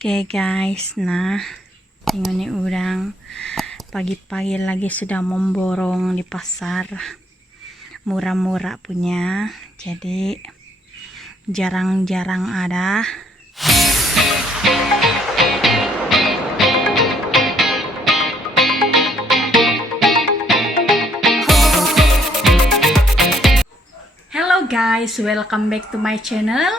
Oke guys, nah tengok nih udang pagi-pagi lagi sudah memborong di pasar, murah-murah punya, jadi jarang-jarang ada. Hello guys, welcome back to my channel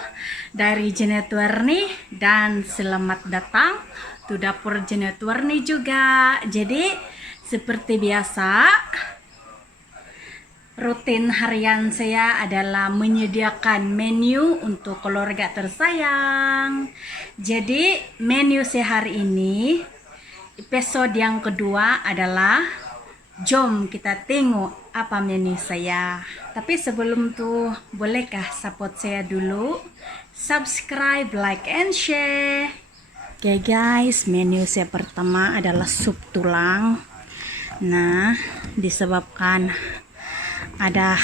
dari Jenet Warni, dan selamat datang di dapur Jenet Warni juga. Jadi seperti biasa, rutin harian saya adalah menyediakan menu untuk keluarga tersayang. Jadi menu saya hari ini, episode yang kedua adalah jom kita tengok apa menu saya. Tapi sebelum tuh, bolehkah support saya dulu? Subscribe, like, and share. Oke guys, menu saya pertama adalah sup tulang. Nah, disebabkan ada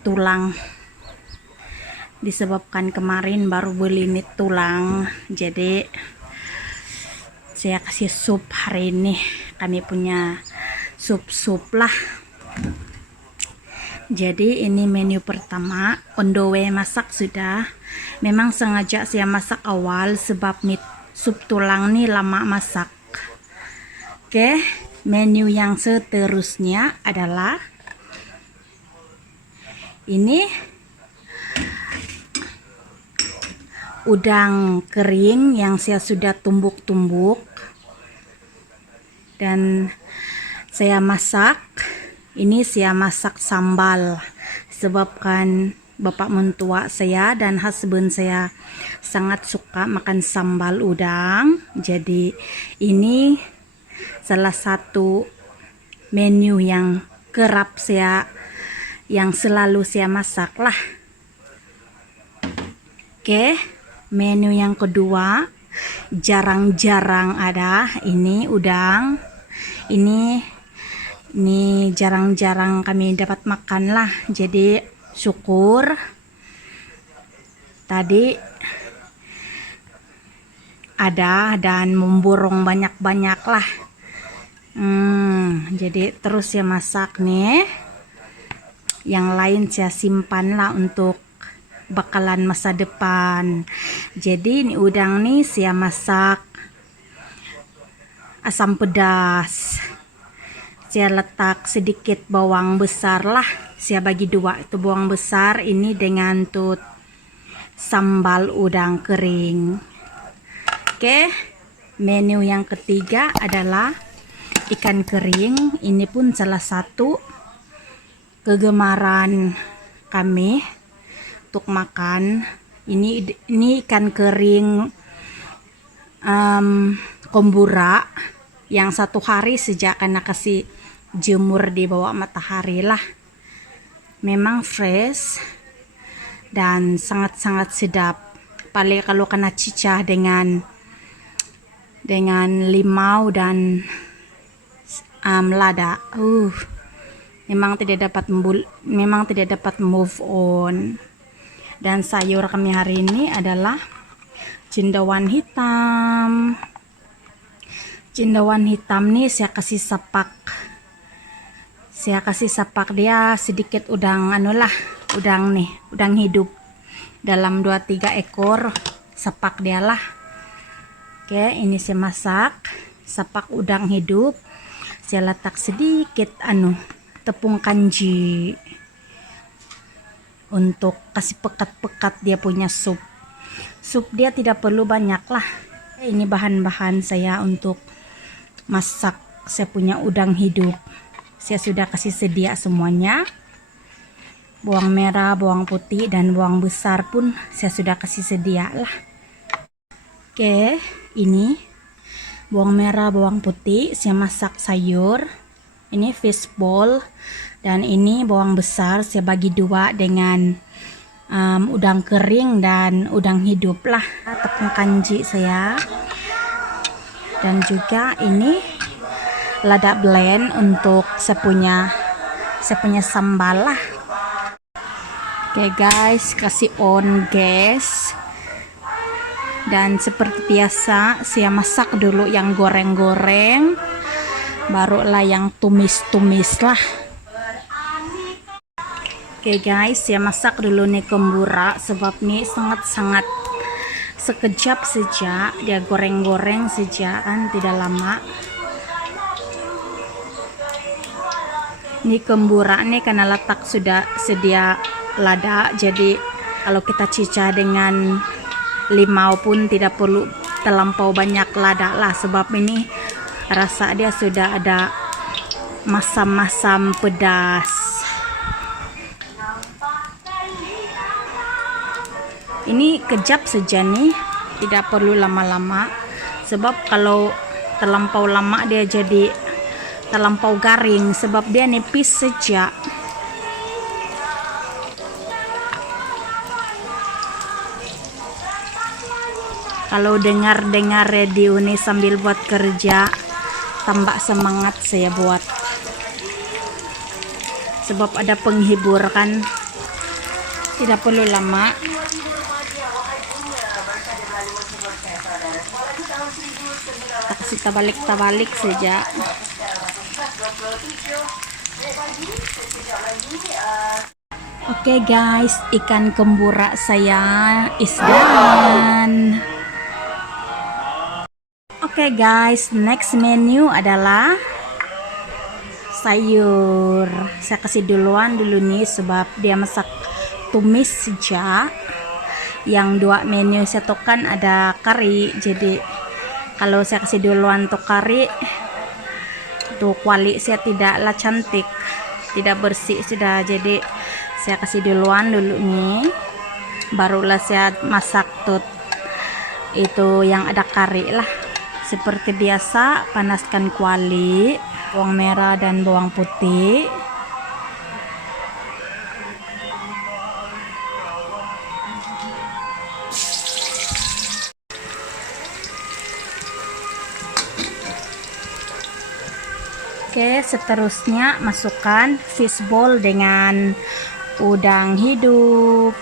tulang, disebabkan kemarin baru beli nih tulang, jadi saya kasih sup hari ini. Kami punya sup-sup lah. Jadi ini menu pertama, on the way masak sudah. Memang sengaja saya masak awal sebab sup tulang nih lama masak. Oke, menu yang seterusnya adalah ini udang kering yang saya sudah tumbuk-tumbuk dan saya masak. Ini saya masak sambal sebabkan bapak mentua saya dan husband saya sangat suka makan sambal udang. Jadi ini salah satu menu yang kerap saya, yang selalu saya masak lah. Oke, menu yang kedua jarang-jarang ada. Ini udang. Ini jarang-jarang kami dapat makan lah, jadi syukur tadi ada dan memborong banyak-banyak lah. Jadi terus saya masak nih, yang lain saya simpan lah untuk bakalan masa depan. Jadi ini udang nih saya masak asam pedas. Saya letak sedikit bawang besar lah, saya bagi dua itu bawang besar ini dengan tut sambal udang kering. Oke, menu yang ketiga adalah ikan kering. Ini pun salah satu kegemaran kami untuk makan. Ini ikan kering kombura yang 1 hari sejak kena kasih jemur di bawah matahari lah. Memang fresh dan sangat-sangat sedap. Paling kalau kena cicah dengan limau dan lada, memang tidak dapat move on. Dan sayur kami hari ini adalah cendawan hitam. Cendawan hitam nih saya kasih sepak. Saya kasih sepak dia sedikit udang udang hidup dalam 2-3 ekor sepak dia lah. Oke, ini saya masak sepak udang hidup. Saya letak sedikit tepung kanji untuk kasih pekat-pekat dia punya sup. Sup dia tidak perlu banyak lah. Ini bahan-bahan saya untuk masak saya punya udang hidup. Saya sudah kasih sedia semuanya. Bawang merah, bawang putih, dan bawang besar pun saya sudah kasih sedia lah. Oke, ini bawang merah, bawang putih saya masak sayur. Ini fishball, dan ini bawang besar saya bagi dua dengan udang kering dan udang hidup lah. Tepung kanji saya, dan juga ini lada blend untuk saya punya sambal lah. Oke guys, kasih on gas. Dan seperti biasa saya masak dulu yang goreng-goreng, barulah yang tumis-tumis lah. Oke guys, saya masak dulu nih kembura sebab nih sangat-sangat sekejap saja dia goreng-goreng saja kan, tidak lama. Ini kembura nih karena letak sudah sedia lada, jadi kalau kita cicah dengan limau pun tidak perlu terlampau banyak lada lah, sebab ini rasa dia sudah ada masam-masam pedas. Ini kejap saja nih, tidak perlu lama-lama, sebab kalau terlampau lama dia jadi terlampau garing, sebab dia nipis saja. Kalau dengar-dengar radio nih sambil buat kerja, tambah semangat saya buat. Sebab ada penghibur kan, tidak perlu lama. Kasih tabalik-tabalik saja. Oke guys, ikan kembura saya is done. Oke guys, next menu adalah sayur. Saya kasih duluan dulu nih sebab dia masak tumis saja. Yang dua menu saya tokan ada kari, jadi kalau saya kasih duluan untuk kari, tuh kuali saya tidaklah cantik, tidak bersih sudah, jadi saya kasih duluan dulu nih, barulah saya masak tuh itu yang ada kari lah. Seperti biasa, panaskan kuali, bawang merah dan bawang putih. Oke, seterusnya masukkan fishball dengan udang hidup.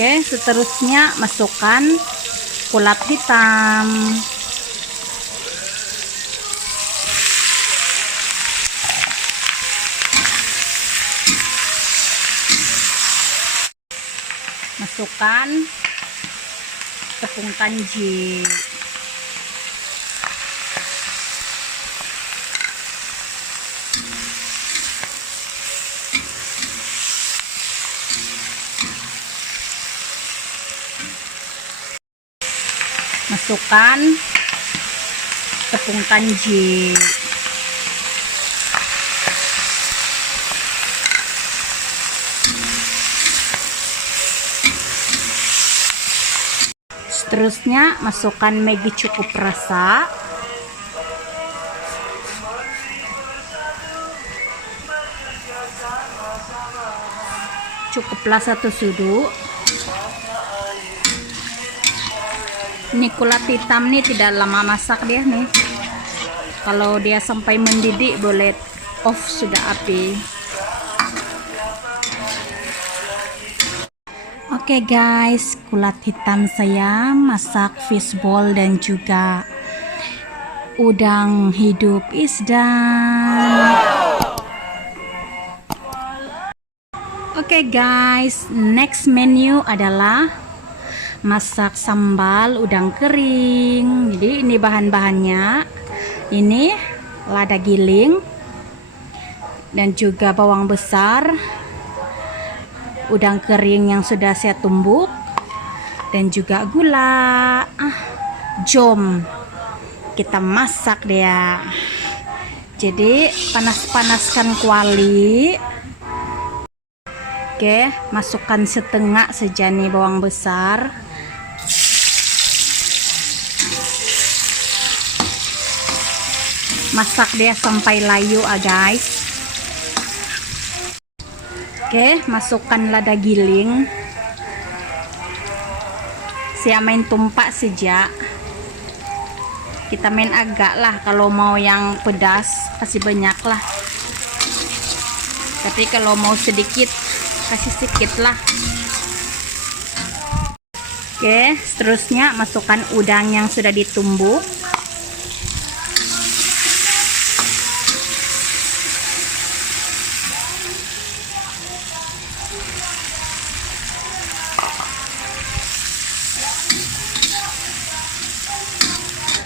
Oke, seterusnya masukkan kulat hitam. Masukkan tepung kanji. Masukkan tepung kanji. Seterusnya masukkan Maggi cukup rasa. Cukuplah 1 sudu. Ini kulat hitam nih tidak lama masak dia nih. Kalau dia sampai mendidih boleh off sudah api. Oke guys, kulat hitam saya masak fishball dan juga udang hidup is done. Oke guys, next menu adalah masak sambal udang kering. Jadi ini bahan-bahannya. Ini lada giling dan juga bawang besar, udang kering yang sudah saya tumbuk, dan juga gula, jom. Kita masak dia. Jadi panas-panaskan kuali. Oke, masukkan setengah saja nih bawang besar. Masak dia sampai layu guys. Oke, masukkan lada giling. Saya main tumpah saja. Kita main agak lah, kalau mau yang pedas kasih banyak lah. Tapi kalau mau sedikit kasih sedikit lah. Oke, seterusnya masukkan udang yang sudah ditumbuk.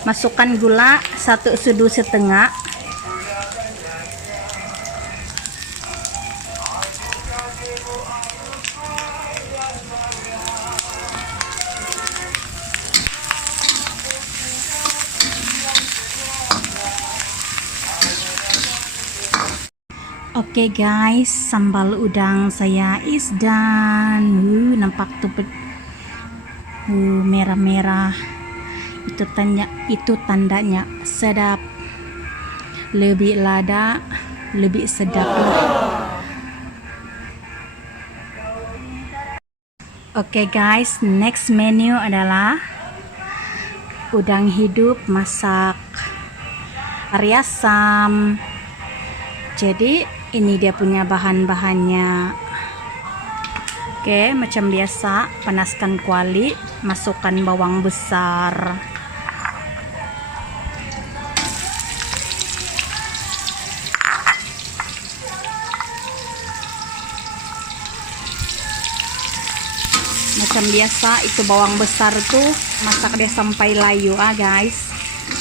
Masukkan gula 1,5 sudu. Oke guys, sambal udang saya is done. Nampak tuh merah-merah. Itu tandanya sedap. Lebih lada, lebih sedap lah. Oke guys, next menu adalah udang hidup masak kari asam. Jadi ini dia punya bahan-bahannya. Oke, macam biasa, panaskan kuali, masukkan bawang besar. Macam biasa itu bawang besar tuh masak dia sampai layu guys,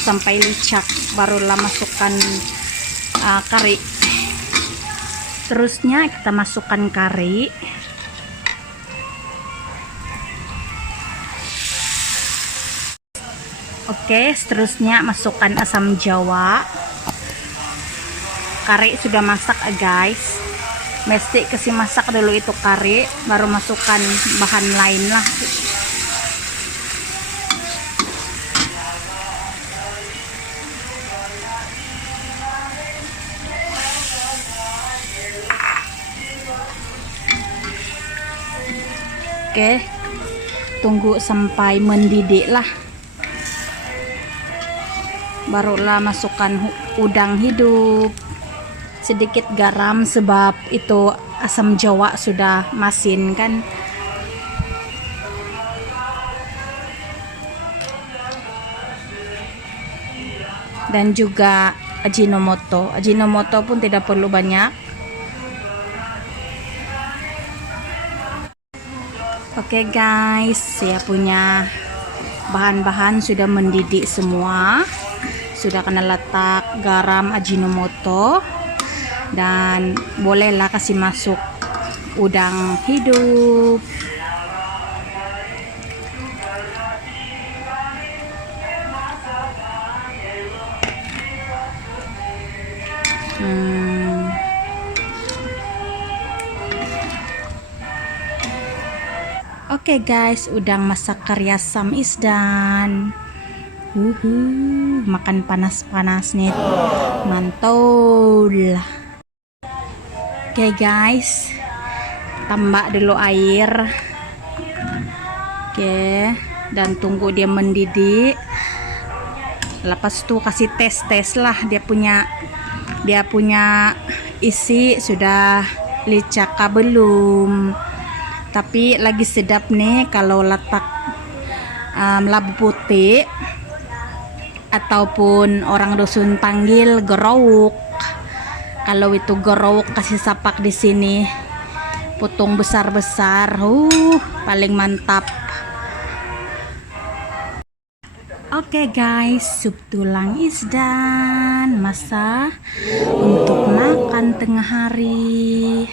sampai licak, barulah masukkan kari. Terusnya kita masukkan kari. Oke, seterusnya masukkan asam jawa. Kari sudah masak guys, mesti kasih masak dulu itu kari, baru masukkan bahan lain lah. Oke, tunggu sampai mendidih lah, barulah masukkan udang hidup. Sedikit garam sebab itu asam jawa sudah masin kan. Dan juga ajinomoto. Ajinomoto pun tidak perlu banyak. Oke guys, saya punya bahan-bahan sudah mendidih semua. Sudah kena letak garam, ajinomoto, dan bolehlah kasih masuk udang hidup. Oke guys, udang masak kari asam is done. Makan panas-panas nih, mantul. Oke guys, tambah dulu air. Oke, dan tunggu dia mendidih. Lepas itu kasih tes lah dia punya isi sudah licak kah belum. Tapi lagi sedap nih kalau letak labu putih, ataupun orang dusun panggil gerowok. Kalau itu gerowok kasih sapak di sini, potong besar-besar, paling mantap. Oke guys, sup tulang is done. Masak untuk makan tengah hari.